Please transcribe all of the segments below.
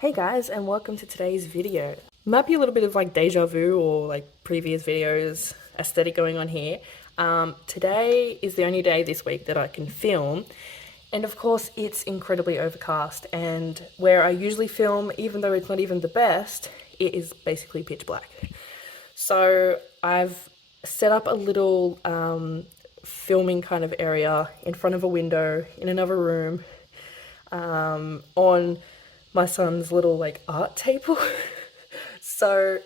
Hey guys, and welcome to today's video. Might be a little bit of like deja vu or like previous videos aesthetic going on here. Today is the only day this week that I can film, and of course it's incredibly overcast, and where I usually film, even though it's not even the best, it is basically pitch black. So I've set up a little filming kind of area in front of a window in another room on my son's little like art table. So,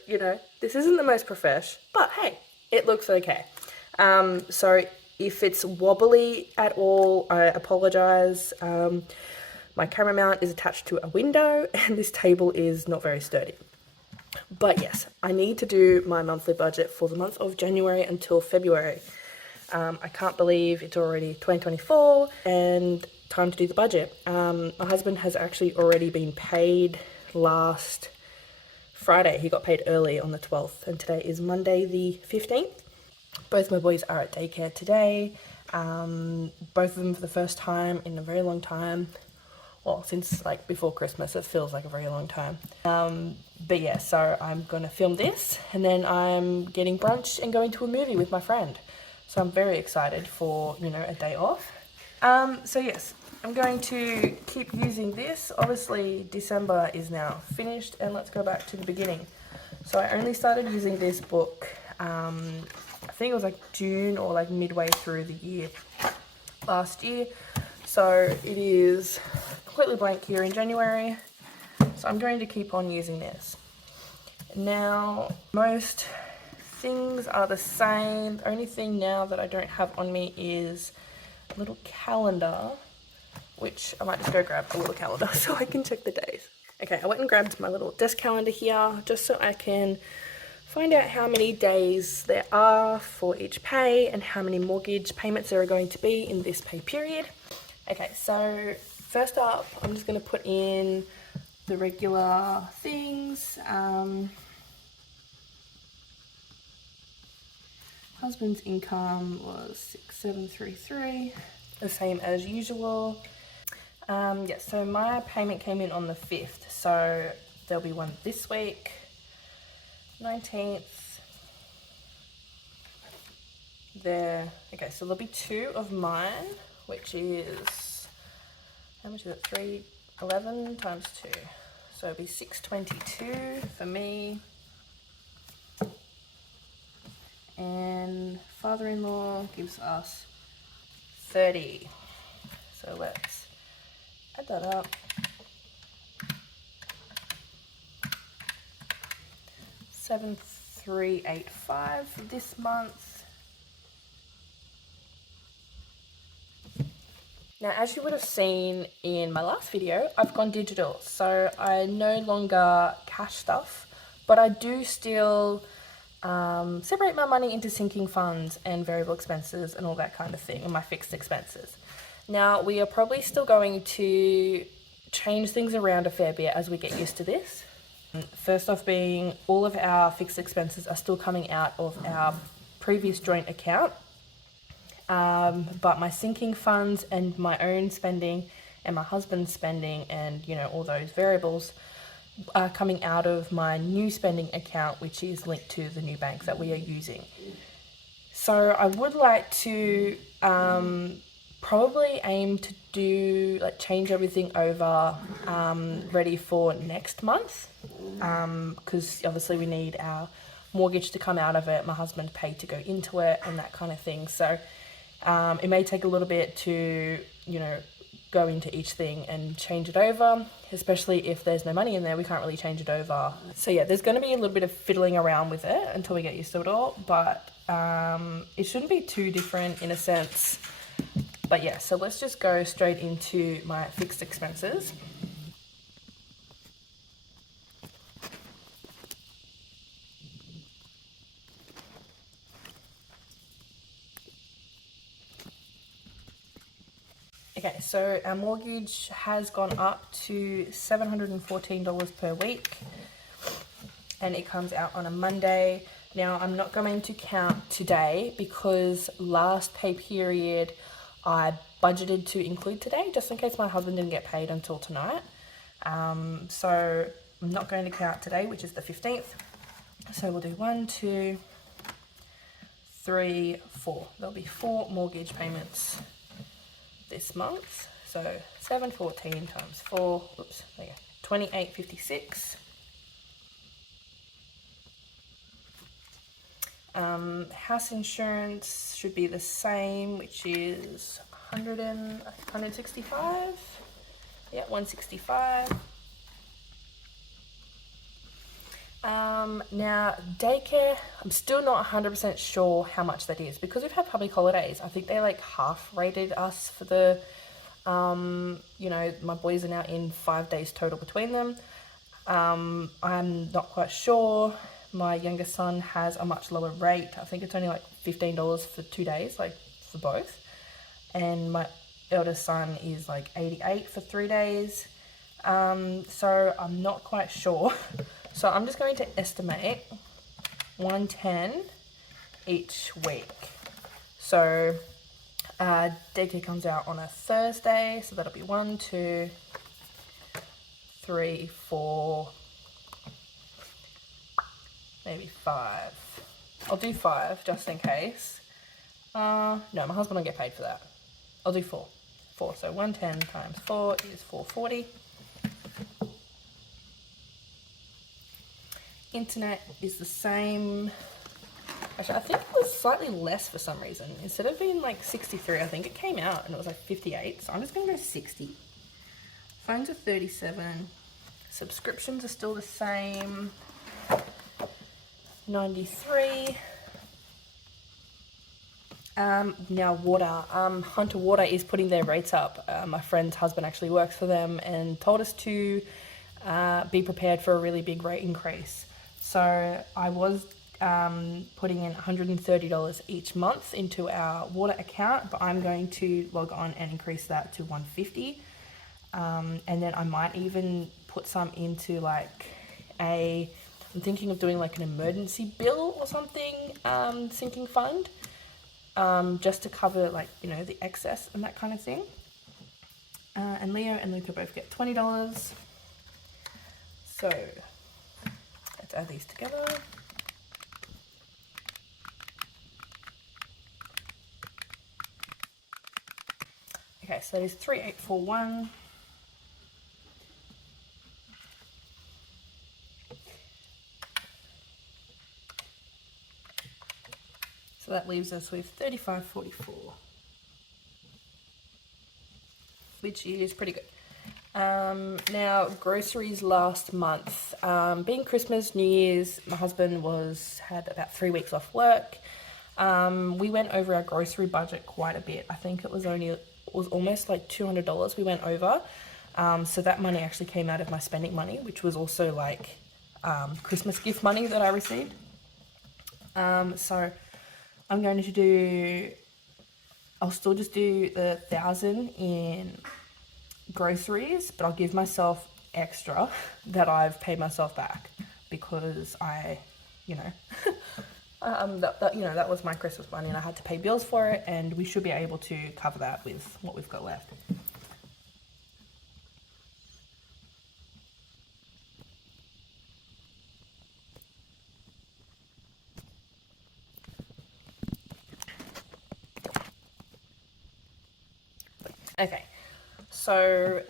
this isn't the most profesh, but hey, it looks okay. So if it's wobbly at all, I apologize. My camera mount is attached to a window and this table is not very sturdy. But yes, I need to do my monthly budget for the month of January until February. I can't believe it's already 2024 and time to do the budget. My husband has actually already been paid last Friday. He got paid early on the 12th, and today is Monday the 15th. Both my boys are at daycare today. Both of them for the first time in a very long time. Well, since like before Christmas, it feels like a very long time. But yeah, so I'm gonna film this and then I'm getting brunch and going to a movie with my friend. So I'm very excited for, a day off. So yes, I'm going to keep using this. Obviously, December is now finished, and let's go back to the beginning. So I only started using this book, I think it was like June or like midway through the year last year. So it is completely blank here in January. So I'm going to keep on using this. Now, most things are the same. The only thing now that I don't have on me is a little calendar, which I might just go grab a little calendar so I can check the days. Okay, I went and grabbed my little desk calendar here just so I can find out how many days there are for each pay and how many mortgage payments there are going to be in this pay period. Okay, so first up, I'm just going to put in the regular things. Husband's income was 6,733, the same as usual. Yeah, so my payment came in on the 5th, so there'll be one this week, 19th, there. Okay, so there'll be two of mine, which is, how much is it, 311 times 2, so it'll be 622 for me. And father-in-law gives us 30. So let's add that up. 7,385 for this month. Now, as you would have seen in my last video, I've gone digital. So I no longer cash stuff, but I do still separate my money into sinking funds and variable expenses and all that kind of thing, and my fixed expenses. Now, we are probably still going to change things around a fair bit as we get used to this. First off being, all of our fixed expenses are still coming out of our previous joint account, but my sinking funds and my own spending and my husband's spending and, all those variables are coming out of my new spending account, which is linked to the new bank that we are using. So I would like to probably aim to do, change everything over ready for next month, because obviously we need our mortgage to come out of it, my husband paid to go into it, and that kind of thing. So it may take a little bit to, go into each thing and change it over, especially if there's no money in there, we can't really change it over. So yeah, there's going to be a little bit of fiddling around with it until we get used to it all, but it shouldn't be too different in a sense. But yeah, so let's just go straight into my fixed expenses. Okay, so our mortgage has gone up to $714 per week, and it comes out on a Monday. Now, I'm not going to count today because last pay period I budgeted to include today, just in case my husband didn't get paid until tonight. So I'm not going to count today, which is the 15th. So we'll do 1, 2, 3, 4. There'll be 4 mortgage payments this month. So 714 times 4, oops, there you go, 2856. House insurance should be the same, which is 165. Yeah, 165. Now, daycare, I'm still not 100% sure how much that is. Because we've had public holidays, I think they like half rated us for the, you know, my boys are now in 5 days total between them. I'm not quite sure. My youngest son has a much lower rate. I think it's only like $15 for 2 days, like for both. And my eldest son is like 88 for 3 days. So I'm not quite sure. So I'm just going to estimate 110 each week. So daycare comes out on a Thursday, so that'll be 1, 2, 3, 4, maybe 5. I'll do 5 just in case. No, my husband will get paid for that. I'll do 4. 4. So 110 times 4 is 440. Internet is the same. Actually, I think it was slightly less for some reason. Instead of being like 63, I think it came out and it was like 58. So I'm just going to go 60. Phones are 37. Subscriptions are still the same. 93. Now water. Hunter Water is putting their rates up. My friend's husband actually works for them and told us to be prepared for a really big rate increase. So I was putting in $130 each month into our water account, but I'm going to log on and increase that to $150. And then I might even put some into like I'm thinking of doing like an emergency bill or something, sinking fund, just to cover like, you know, the excess and that kind of thing. And Leo and Luca both get $20. So let's add these together. Okay, so that is 3841. So that leaves us with 3544, which is pretty good. Now, groceries last month. Being Christmas, New Year's, my husband had about 3 weeks off work. We went over our grocery budget quite a bit. I think it was almost like $200 we went over. So that money actually came out of my spending money, which was also like Christmas gift money that I received. So I'm going to I'll still just do the 1,000 in groceries, but I'll give myself extra that I've paid myself back because I, you know, that was my Christmas money and I had to pay bills for it, and we should be able to cover that with what we've got left. Okay, so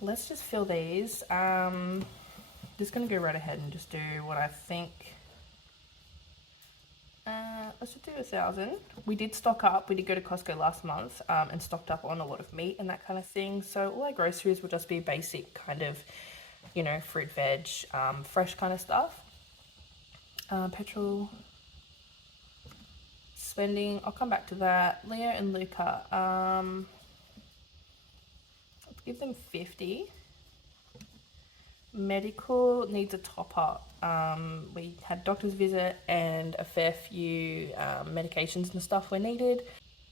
let's just fill these. Just gonna go right ahead and just do what I think. Let's just do 1,000. We did stock up. We did go to Costco last month and stocked up on a lot of meat and that kind of thing. So all our groceries will just be basic kind of, you know, fruit, veg, fresh kind of stuff. Petrol spending, I'll come back to that. Leo and Luca, I'll give them 50. Medical needs a top up. We had doctor's visit and a fair few medications and stuff were needed.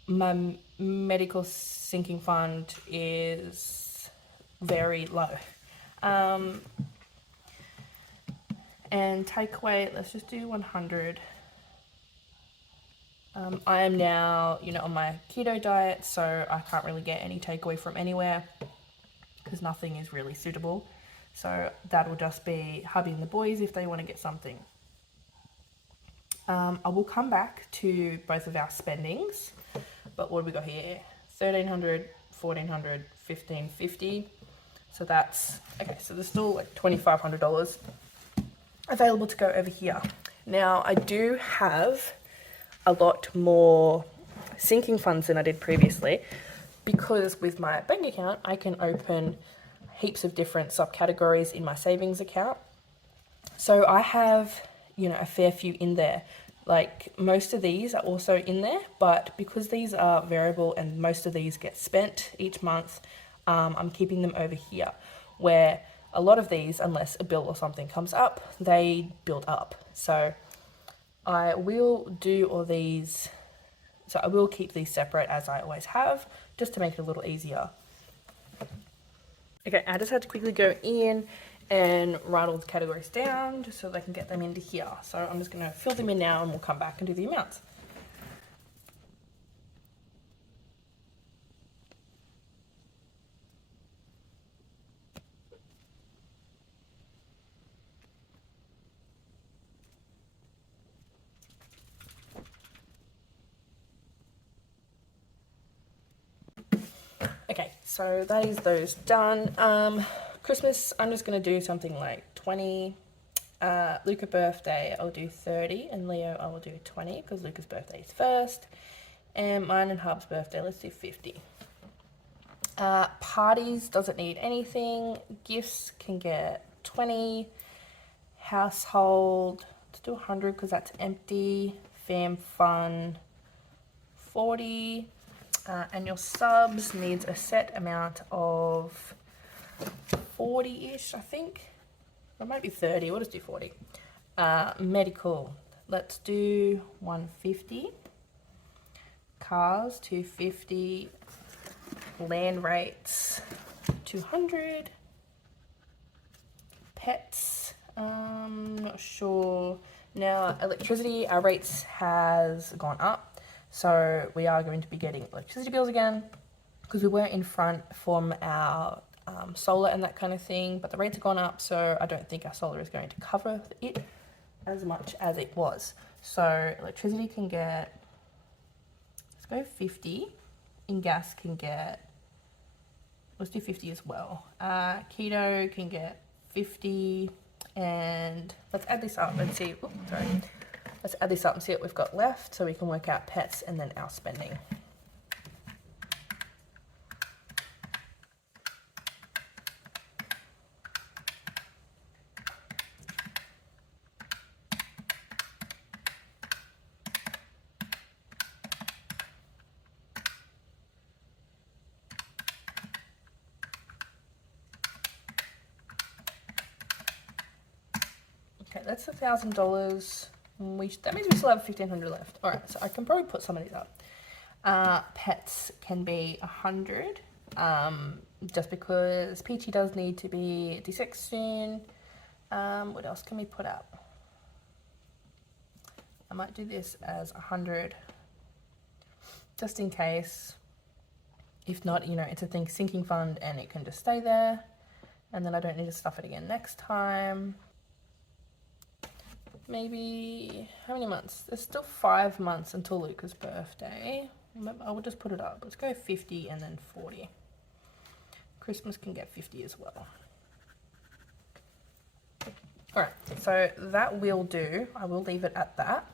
My medical sinking fund is very low. And takeaway, let's just do 100. I am now, you know, on my keto diet, so I can't really get any takeaway from anywhere. because nothing is really suitable. So that'll just be hubby and the boys if they want to get something. I will come back to both of our spendings, but what have we got here? 1,300, 1,400, 1,550. So that's, okay, so there's still like $2,500 available to go over here. Now I do have a lot more sinking funds than I did previously, because with my bank account, I can open heaps of different subcategories in my savings account. So I have, a fair few in there. Like most of these are also in there, but because these are variable and most of these get spent each month, I'm keeping them over here, where a lot of these, unless a bill or something comes up, they build up. So I will do all these, so I will keep these separate as I always have, just to make it a little easier. Okay, I just had to quickly go in and write all the categories down just so that I can get them into here. So I'm just going to fill them in now and we'll come back and do the amounts. Okay, so that is those done. Christmas, I'm just going to do something like 20. Luca birthday, I'll do 30, and Leo, I will do 20 because Luca's birthday is first. And mine and Hub's birthday, let's do 50. Parties doesn't need anything. Gifts can get 20. Household, let's do 100 because that's empty. Fam fun, 40. And your subs needs a set amount of 40-ish, I think. It might be 30, we'll just do 40. Medical, let's do 150. Cars, 250. Land rates, 200. Pets, not sure. Now, electricity, our rates has gone up. So we are going to be getting electricity bills again because we were in front from our solar and that kind of thing, but the rates have gone up, so I don't think our solar is going to cover it as much as it was. So electricity can get, let's go 50. In gas can get, let's do 50 as well. Keto can get 50, and let's add this up and see, let's add this up and see what we've got left so we can work out pets and then our spending. Okay, that's $1,000. That means we still have $1,500 left. All right, so I can probably put some of these up. Pets can be 100, just because Peachy does need to be D6 soon. What else can we put up? I might do this as 100, just in case. If not, it's a sinking fund and it can just stay there, and then I don't need to stuff it again next time. Maybe, how many months? There's still 5 months until Luca's birthday. I will just put it up. Let's go 50 and then 40. Christmas can get 50 as well. All right, so that will do. I will leave it at that.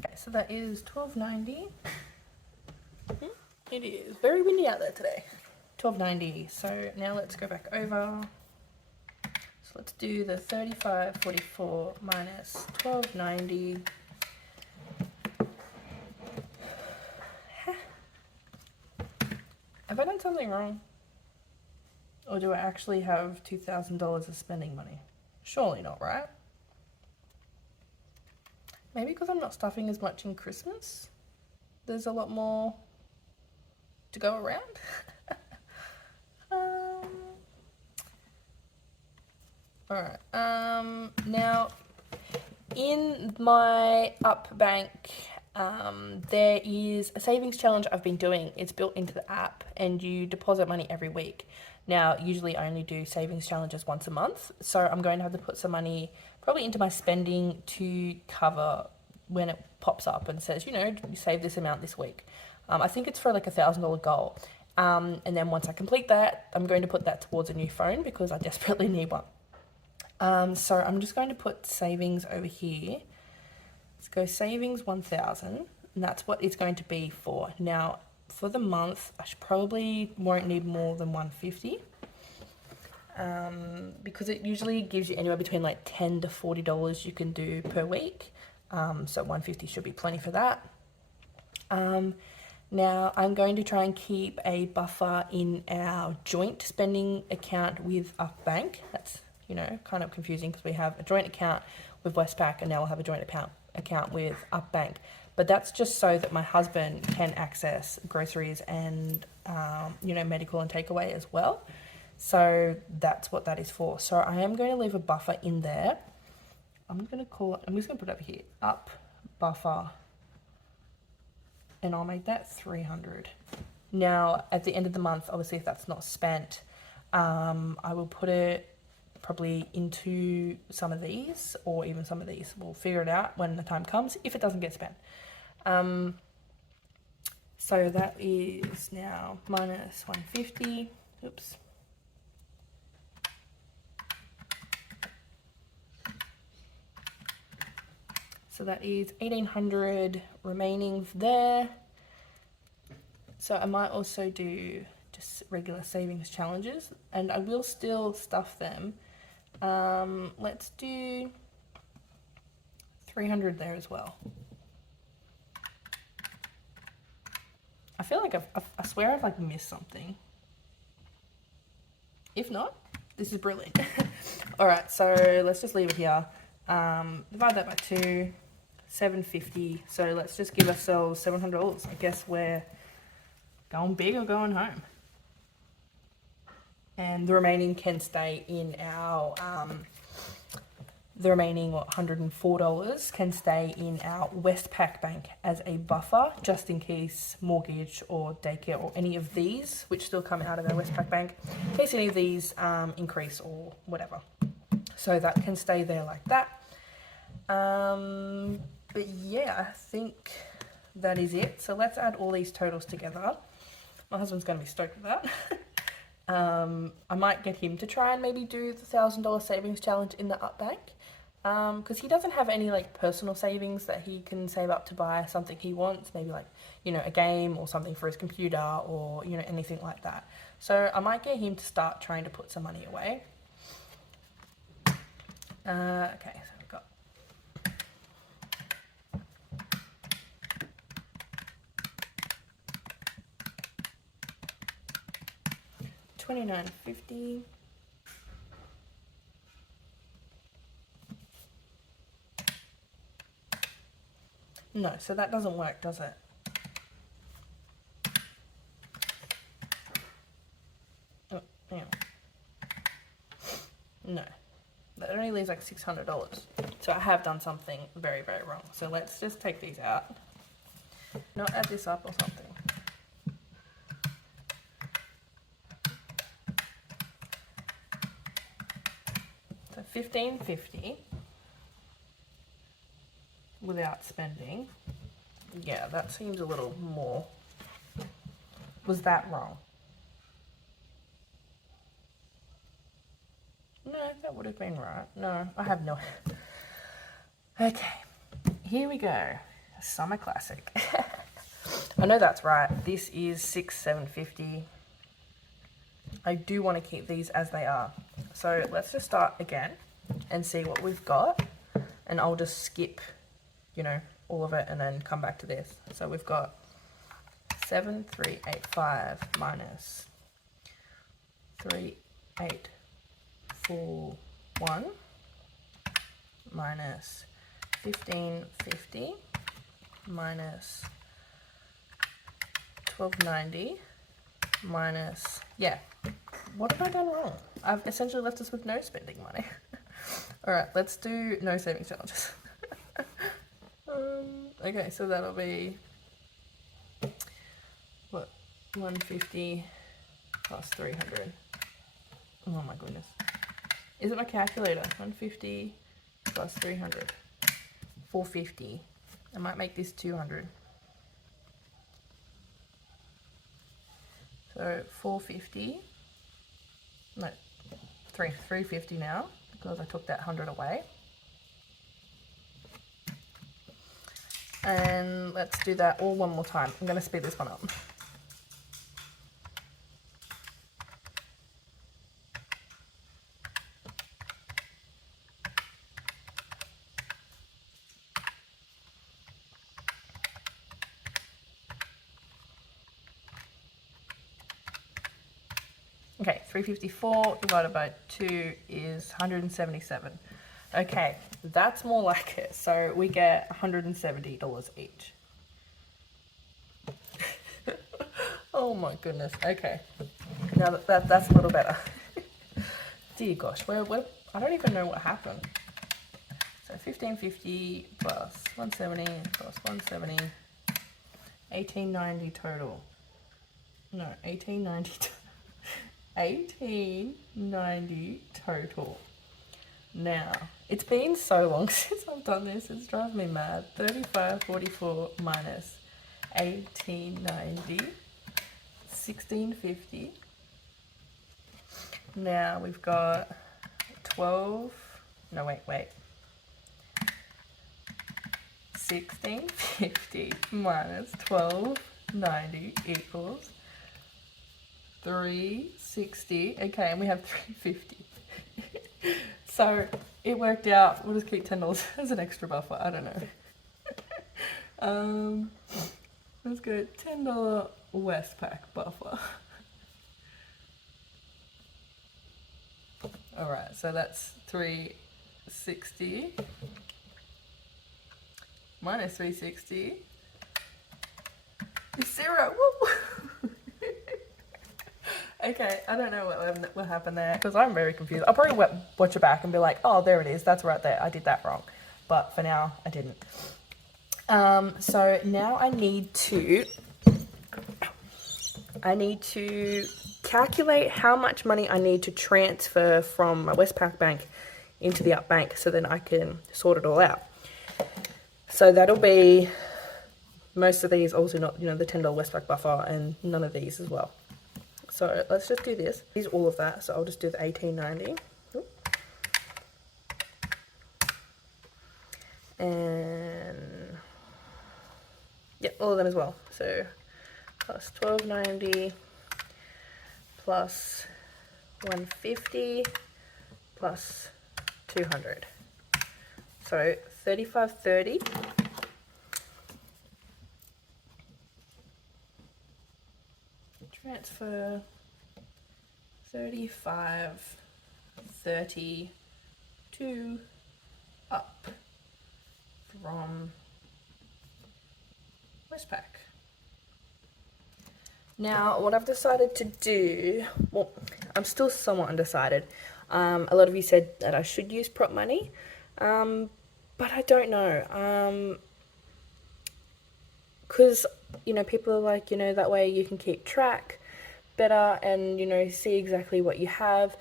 Okay, so that is $12.90. It is very windy out there today. $12.90. So now let's go back over. So let's do the 35.44 minus $12.90. Have I done something wrong? Or do I actually have $2,000 of spending money? Surely not, right? Maybe because I'm not stuffing as much in Christmas. There's a lot more to go around. Alright, now in my Up Bank, there is a savings challenge I've been doing. It's built into the app, and you deposit money every week. Now, usually I only do savings challenges once a month, so I'm going to have to put some money probably into my spending to cover when it pops up and says, you know, you save this amount this week. I think it's for like $1,000 goal. And then once I complete that, I'm going to put that towards a new phone because I desperately need one. So I'm just going to put savings over here. Let's go savings 1,000, and that's what it's going to be for. Now, for the month, I probably won't need more than 150, because it usually gives you anywhere between like $10 to $40 you can do per week. So 150 should be plenty for that. Now I'm going to try and keep a buffer in our joint spending account with Up Bank. That's, you know, kind of confusing because we have a joint account with Westpac and now we'll have a joint account with Up Bank. But that's just so that my husband can access groceries and, you know, medical and takeaway as well. So that's what that is for. So I am going to leave a buffer in there. I'm just going to put it over here, Up Buffer, and I'll make that 300. Now, at the end of the month, obviously, if that's not spent, I will put it probably into some of these, or even some of these. We'll figure it out when the time comes, if it doesn't get spent. So that is now minus 150. Oops. So that is 1,800 remaining there. So I might also do just regular savings challenges, and I will still stuff them. Let's do 300 there as well. I feel like I swear I've like missed something. If not, this is brilliant. All right, so let's just leave it here. Divide that by 2, 750. So let's just give ourselves $700. I guess we're going big or going home. And the remaining can stay in our, the remaining $104 can stay in our Westpac bank as a buffer, just in case mortgage or daycare or any of these, which still come out of our Westpac bank, in case any of these increase or whatever. So that can stay there like that. But yeah, I think that is it. So let's add all these totals together. My husband's going to be stoked with that. I might get him to try and maybe do the $1,000 savings challenge in the Up Bank, because he doesn't have any like personal savings that he can save up to buy something he wants, maybe like, you know, a game or something for his computer or, you know, anything like that. So I might get him to start trying to put some money away. Okay, so we've got $29.50. No, so that doesn't work, does it? Oh, yeah. No. That only leaves like $600. So I have done something very, very wrong. So let's just take these out. Not add this up or something. So $15.50 without spending. Yeah, that seems a little more. Was that wrong? No, that would have been right. No, I have no. Okay, here we go. A summer classic. I know that's right. This is $6,750. I do want to keep these as they are. So let's just start again and see what we've got. And I'll just skip, you know, all of it and then come back to this. So we've got 7,385 minus 3,841 minus 1,550 minus 1,290 minus, yeah, what have I done wrong? I've essentially left us with no spending money. All right, let's do no savings challenges. Okay, so that'll be what, 150 plus 300. Oh my goodness. Is it my calculator? 150 plus 300. 450. I might make this 200. So 450. No, 350 now because I took that 100 away. And let's do that all one more time. I'm going to speed this one up. Okay, 354 divided by 2 is 177. Okay, that's more like it. So we get $170 each. Oh my goodness. Okay, now that's a little better. Dear gosh, where I don't even know what happened. So 1550 plus 170 plus 170, 1890 total. No, 1890. 1890 total. Now, it's been so long since I've done this, it's driving me mad. 3544 minus 1890, 1650. Now we've got 12, no wait. 1650 minus 1290 equals 360. Okay, and we have 350. So it worked out. We'll just keep $10 as an extra buffer. I don't know. Let's go $10 Westpac buffer. All right, so that's 360 minus 360 is 0. Woo! Okay, I don't know what happened there because I'm very confused. I'll probably watch it back and be like, oh, there it is. That's right there. I did that wrong. But for now, I didn't. So now I need to calculate how much money I need to transfer from my Westpac bank into the Up bank so then I can sort it all out. So that'll be most of these, also not, the $10 Westpac buffer, and none of these as well. So let's just do this. Here's all of that. So I'll just do the 1890. And yeah, all of them as well. So plus 1290 plus 150 plus 200. So 3530. Transfer 3530 to Up from Westpac. Now, what I've decided to do, well, I'm still somewhat undecided. A lot of you said that I should use prop money, but I don't know. Because, people are like, that way you can keep track better and, see exactly what you have.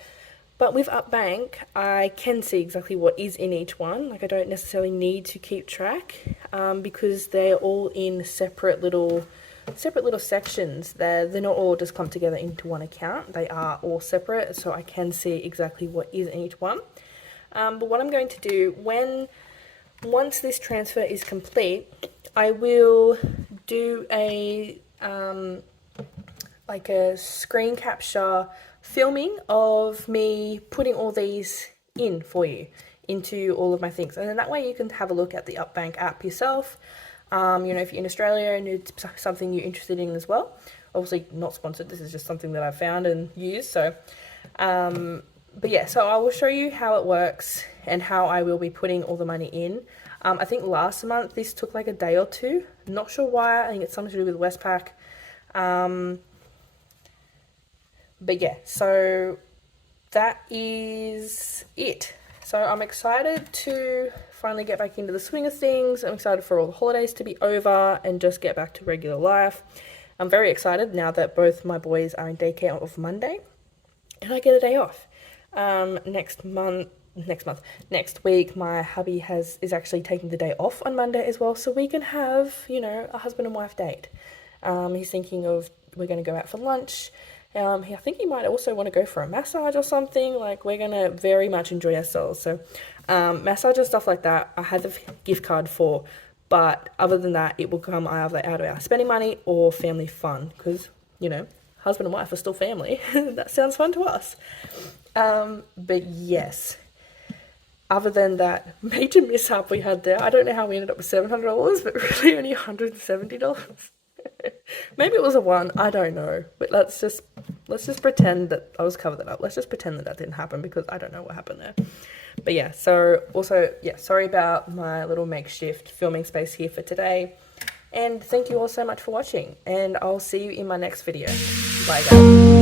But with Up Bank, I can see exactly what is in each one. Like, I don't necessarily need to keep track because they're all in separate little sections. They're not all just come together into one account. They are all separate, so I can see exactly what is in each one. But what I'm going to do, once this transfer is complete, I will do a screen capture filming of me putting all these in for you into all of my things, and then that way you can have a look at the Up Bank app yourself. If you're in Australia and it's something you're interested in as well. Obviously not sponsored, this is just something that I've found and used. So but yeah, so I will show you how it works and how I will be putting all the money in. I think last month this took like a day or two. Not sure why. I think it's something to do with Westpac. But yeah, so that is it. So I'm excited to finally get back into the swing of things. I'm excited for all the holidays to be over and just get back to regular life. I'm very excited now that both my boys are in daycare of Monday and I get a day off. Next week, my hubby is actually taking the day off on Monday as well, so we can have, a husband and wife date. He's thinking of, we're going to go out for lunch. I think he might also want to go for a massage or something. Like, we're going to very much enjoy ourselves. So, massage and stuff like that, I had the gift card for. But other than that, it will come either out of our spending money or family fun. Because, husband and wife are still family. That sounds fun to us. But yes. Other than that major mishap we had there, I don't know how we ended up with $700, but really only $170. Maybe it was a one, I don't know. But let's just pretend that I'll just cover that up. Let's just pretend that didn't happen because I don't know what happened there. But yeah, so also, sorry about my little makeshift filming space here for today. And thank you all so much for watching. And I'll see you in my next video. Bye guys.